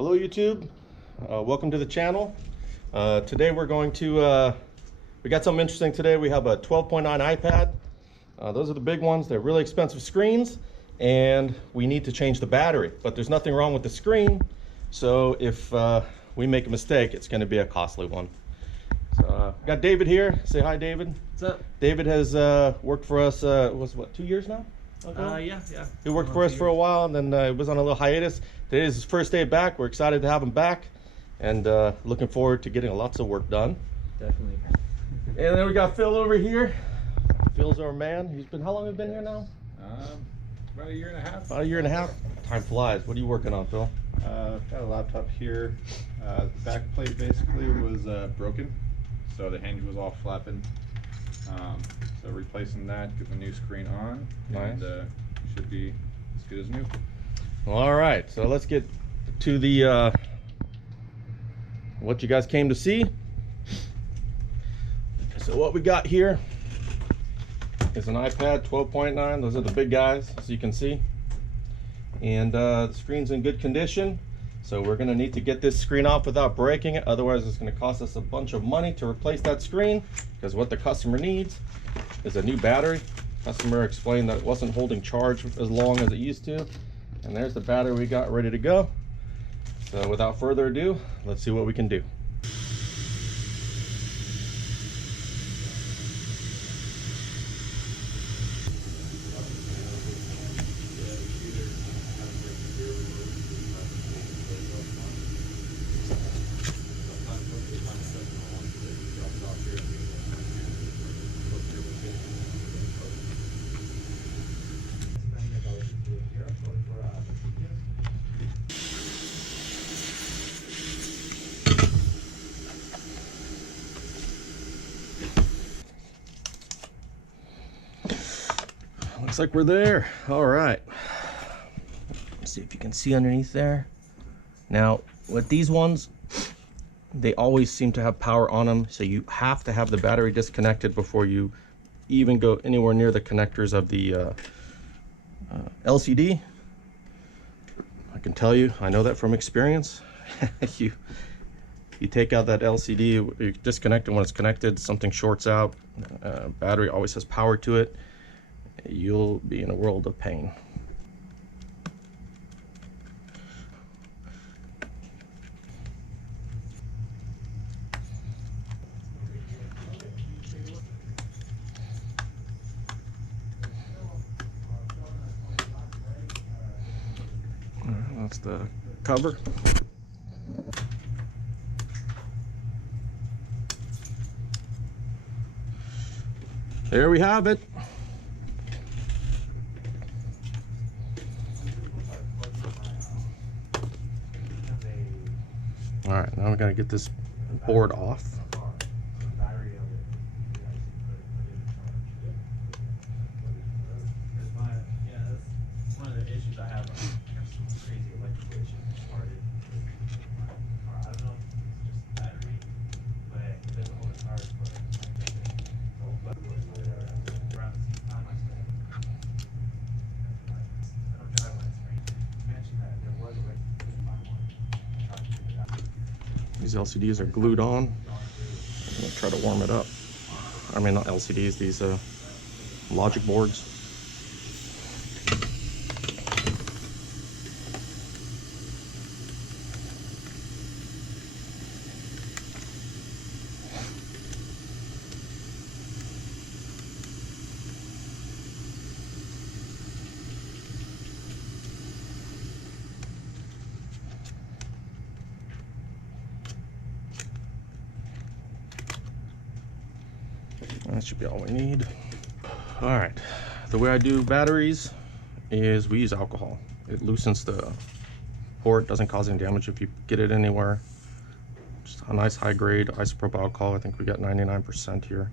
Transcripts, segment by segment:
Hello YouTube, welcome to the channel. Today we're going to, we got something interesting today. We have a 12.9 iPad. Those are the big ones. They're really expensive screens and we need to change the battery, but there's nothing wrong with the screen. So if we make a mistake, it's going to be a costly one. So got David here. Say hi, David. What's up? David has worked for us, was what, 2 years now? Yeah. He worked for us for a while and then was on a little hiatus. Today is his first day back. We're excited to have him back and looking forward to getting lots of work done. Definitely. And then we got Phil over here. Phil's our man. He's been, how long have you been here now? About a year and a half. About a year and a half. Time flies. What are you working on, Phil? Got a laptop here. The back plate basically was broken, so the hinge was all flapping. So replacing that, get the new screen on, Nice. and should be as good as new. All right, so let's get to the what you guys came to see. So what we got here is an iPad 12.9. Those are the big guys, as you can see, and the screen's in good condition. So we're going to need to get this screen off without breaking it, otherwise it's going to cost us a bunch of money to replace that screen, because what the customer needs is a new battery. Customer explained that it wasn't holding charge as long as it used to, and there's the battery we got ready to go. So without further ado, let's see what we can do. Looks like we're there. All right. Let's see if you can see underneath there. Now, with these ones, they always seem to have power on them, so you have to have the battery disconnected before you even go anywhere near the connectors of the LCD. I can tell you, I know that from experience. you take out that LCD, you disconnect it when it's connected, something shorts out, battery always has power to it, you'll be in a world of pain. That's the cover. There we have it. All right, now we gotta get this board off. These LCDs are glued on. I'm gonna try to warm it up. I mean, not LCDs, these logic boards. That should be all we need. All right, the way I do batteries is we use alcohol. It loosens the port, doesn't cause any damage if you get it anywhere. Just a nice high grade isopropyl alcohol. I think we got 99% here.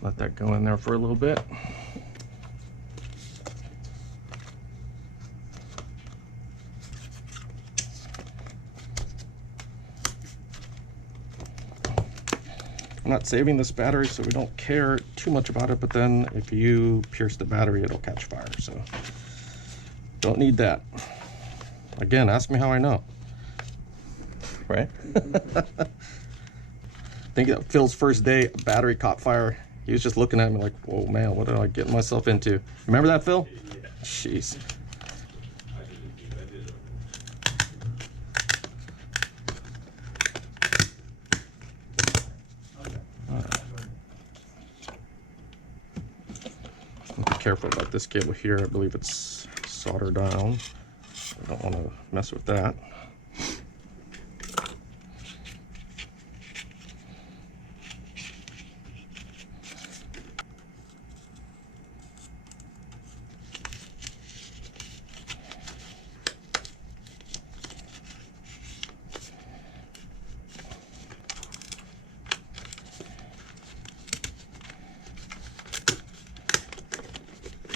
Let that go in there for a little bit. I'm not saving this battery, so we don't care too much about it, but then if you pierce the battery, it'll catch fire, so don't need that. Again, ask me how I know. Right? I think that Phil's first day, battery caught fire. He was just looking at me like, whoa, man, what did I get myself into? Remember that, Phil? Yeah. Jeez. Be careful about this cable here. I believe it's soldered down. I don't want to mess with that.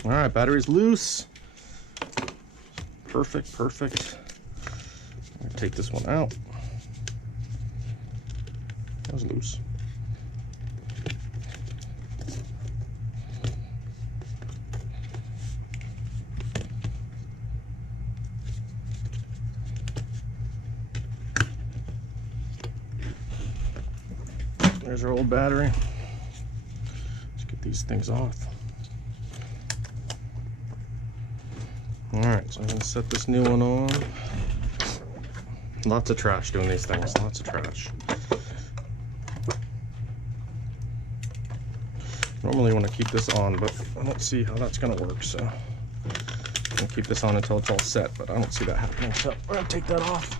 All right, battery's loose. Perfect, perfect. I'm gonna take this one out. That was loose. There's our old battery. Let's get these things off. All right, so I'm gonna set this new one on. Lots of trash doing these things, lots of trash. Normally I want to keep this on, but I don't see how that's gonna work, so I'm gonna keep this on until it's all set, but I don't see that happening, so we're gonna take that off.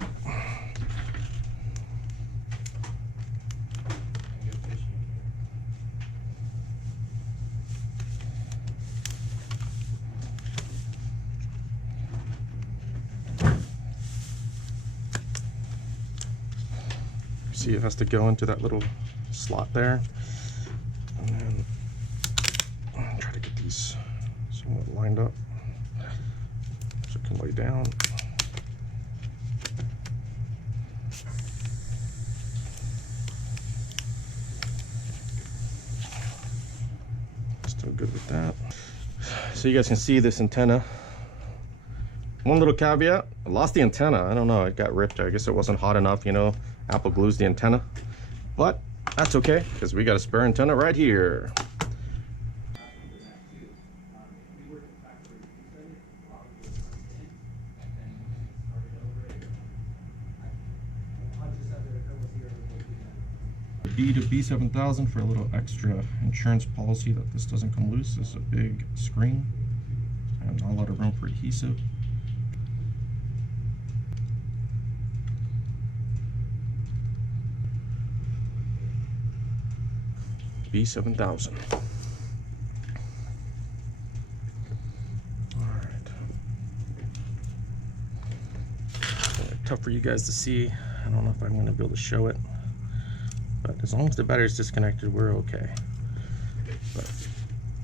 See, it has to go into that little slot there, and then try to get these somewhat lined up so it can lay down. Still good with that. So you guys can see this antenna. One little caveat, I lost the antenna. I don't know, it got ripped. I guess it wasn't hot enough, you know. Apple glues the antenna, but that's okay because we got a spare antenna right here. B to B7000 for a little extra insurance policy that this doesn't come loose. This is a big screen and not a lot of room for adhesive. B7000. All right. Tough for you guys to see. I don't know if I'm going to be able to show it, but as long as the battery's disconnected, we're okay. But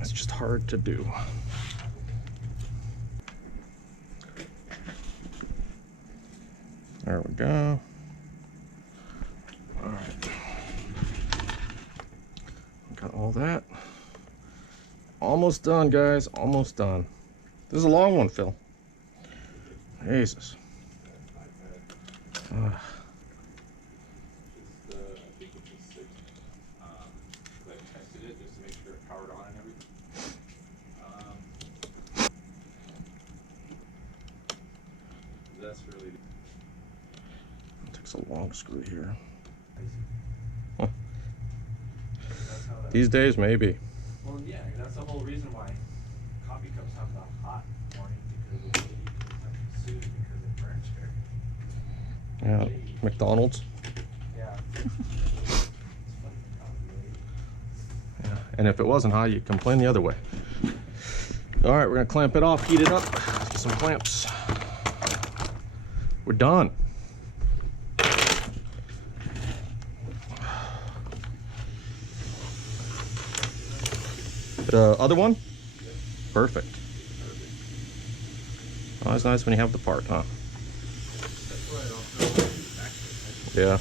it's just hard to do. There we go. All right. Got all that. Almost done, guys. Almost done. This is a long one, Phil. Jesus. I think it's just 6. I tested it just to make sure it powered on and everything. That's really. It takes a long screw here. Huh. These days, maybe. Well, yeah, that's the whole reason why coffee cups have that hot morning, because the lady was sued because of furniture. Yeah, McDonald's. Yeah. Yeah, and if it wasn't hot, you'd complain the other way. All right, we're gonna clamp it off, heat it up, get some clamps. We're done. The other one? Perfect. Always nice when you have the part, huh? Yeah.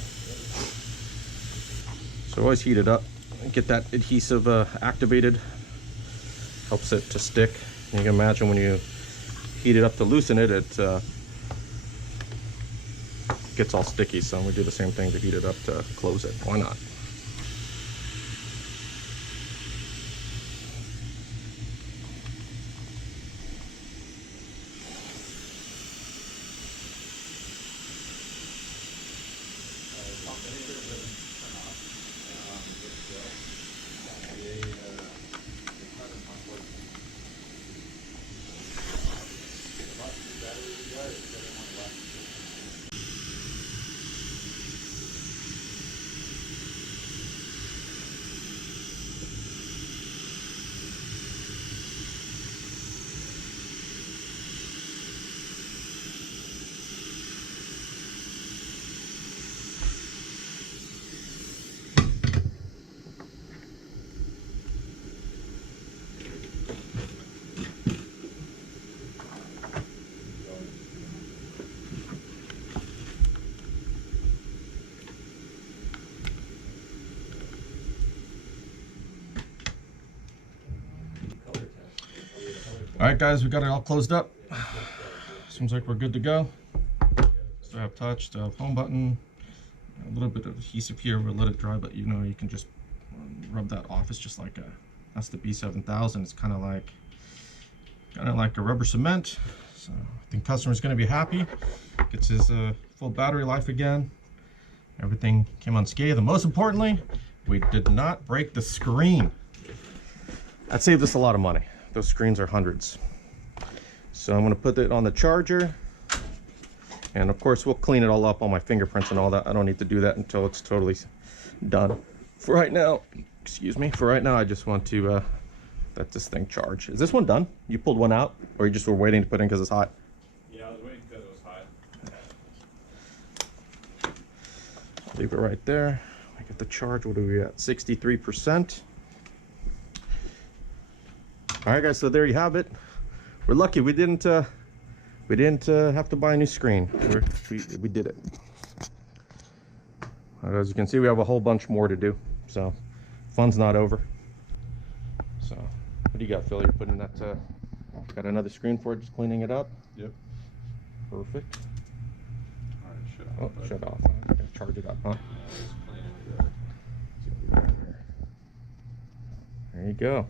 So always heat it up and get that adhesive activated. Helps it to stick. You can imagine when you heat it up to loosen it, it gets all sticky. So we do the same thing to heat it up to close it. Why not? All right, guys, we got it all closed up. Seems like we're good to go. Still have touch, still have home button. A little bit of adhesive here. We'll let it dry, but you know, you can just rub that off. It's just like that's the B7000. It's kind of like a rubber cement. So I think customer's going to be happy. Gets his full battery life again. Everything came unscathed. And most importantly, we did not break the screen. That saved us a lot of money. Those screens are hundreds. So I'm going to put it on the charger, and of course we'll clean it all up, all my fingerprints and all that. I don't need to do that until it's totally done. For right now, excuse me, for right now I just want to let this thing charge. Is this one done? You pulled one out, or you just were waiting to put in because it's hot? Yeah, I was waiting because it was hot. Leave it right there. I get the charge. What are we at? 63%. All right, guys, so there you have it. We're lucky we didn't have to buy a new screen. We did it. As you can see, we have a whole bunch more to do, so fun's not over. So what do you got, Phil? You're putting that got another screen for it, just cleaning it up? Yep. Perfect. All right, shut off. Oh, shut off. I gotta charge it up, huh? There you go.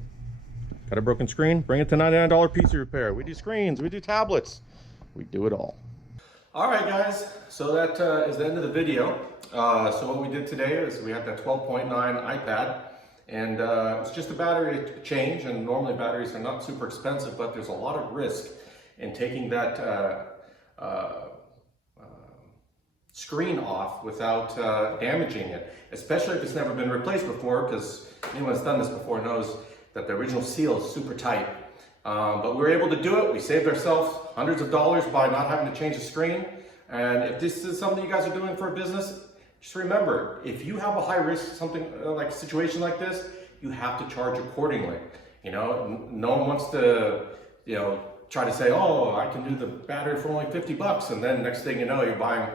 Got a broken screen? Bring it to $99 PC repair. We do screens, we do tablets, we do it all. All right, guys, so that is the end of the video. So what we did today is we had that 12.9 iPad, and it's just a battery change, and normally batteries are not super expensive, but there's a lot of risk in taking that screen off without damaging it, especially if it's never been replaced before, because anyone that's done this before knows that the original seal is super tight. But we were able to do it. We saved ourselves hundreds of dollars by not having to change the screen. And if this is something you guys are doing for a business, just remember, if you have a high risk, something like a situation like this, you have to charge accordingly. You know, no one wants to, you know, try to say, oh, I can do the battery for only 50 bucks. And then next thing you know, you're buying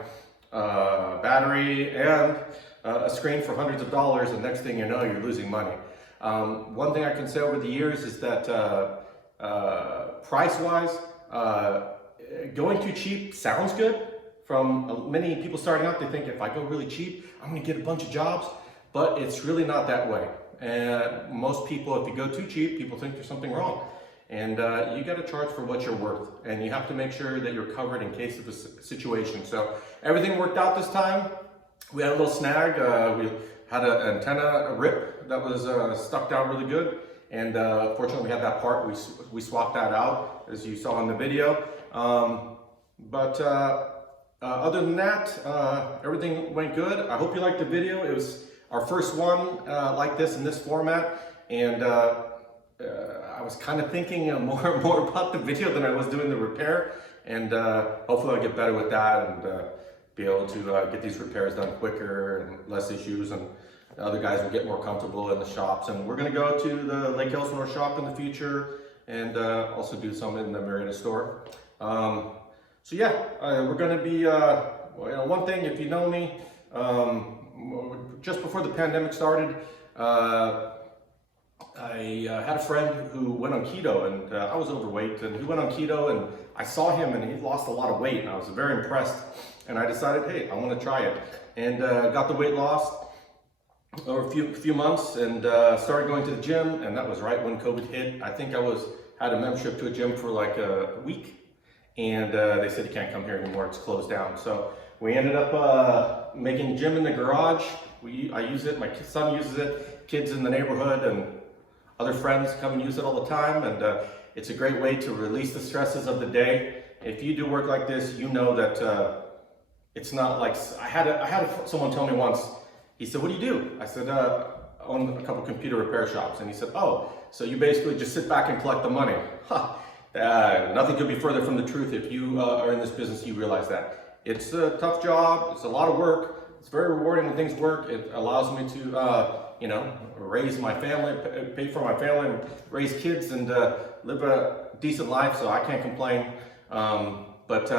a battery and a screen for hundreds of dollars. And next thing you know, you're losing money. One thing I can say over the years is that price-wise, going too cheap sounds good. From many people starting out, they think if I go really cheap, I'm going to get a bunch of jobs, but it's really not that way. And most people, if you go too cheap, people think there's something wrong. And you got to charge for what you're worth, and you have to make sure that you're covered in case of a situation. So everything worked out this time. We had a little snag. We had an antenna rip that was stuck down really good, and fortunately we had that part. We swapped that out, as you saw in the video. But other than that, everything went good. I hope you liked the video. It was our first one like this in this format, and I was kind of thinking more about the video than I was doing the repair, and hopefully I'll get better with that and be able to get these repairs done quicker and less issues, and the other guys will get more comfortable in the shops. And we're going to go to the Lake Elsinore shop in the future, and also do some in the Marietta store. So yeah, we're going to be, well, you know, one thing, if you know me, just before the pandemic started, I had a friend who went on keto, and I was overweight, and he went on keto, and I saw him, and he lost a lot of weight, and I was very impressed, and I decided, hey, I want to try it, and got the weight loss over a few months, and started going to the gym, and that was right when COVID hit. I think I had a membership to a gym for like a week, and they said you can't come here anymore, it's closed down. So we ended up making a gym in the garage. I use it, my son uses it, kids in the neighborhood and other friends come and use it all the time, and it's a great way to release the stresses of the day. If you do work like this, you know that it's not like, I had someone tell me once, he said, what do you do? I said, I own a couple computer repair shops, and he said, oh, so you basically just sit back and collect the money. Huh. Nothing could be further from the truth. If you are in this business, you realize that. It's a tough job, it's a lot of work, it's very rewarding when things work. It allows me to you know, raise my family, pay for my family, and raise kids, and live a decent life, so I can't complain. But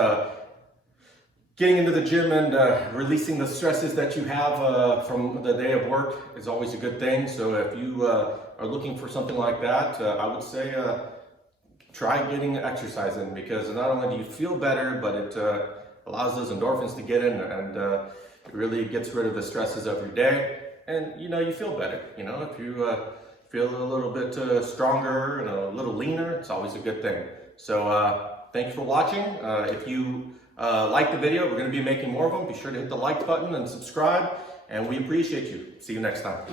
getting into the gym and releasing the stresses that you have from the day of work is always a good thing. So if you are looking for something like that, I would say try getting exercise in, because not only do you feel better, but it allows those endorphins to get in, and it really gets rid of the stresses of your day. And you know, you feel better. You know, if you feel a little bit stronger and a little leaner, it's always a good thing. So thank you for watching. If you like the video, we're going to be making more of them. Be sure to hit the like button and subscribe, and we appreciate you. See you next time.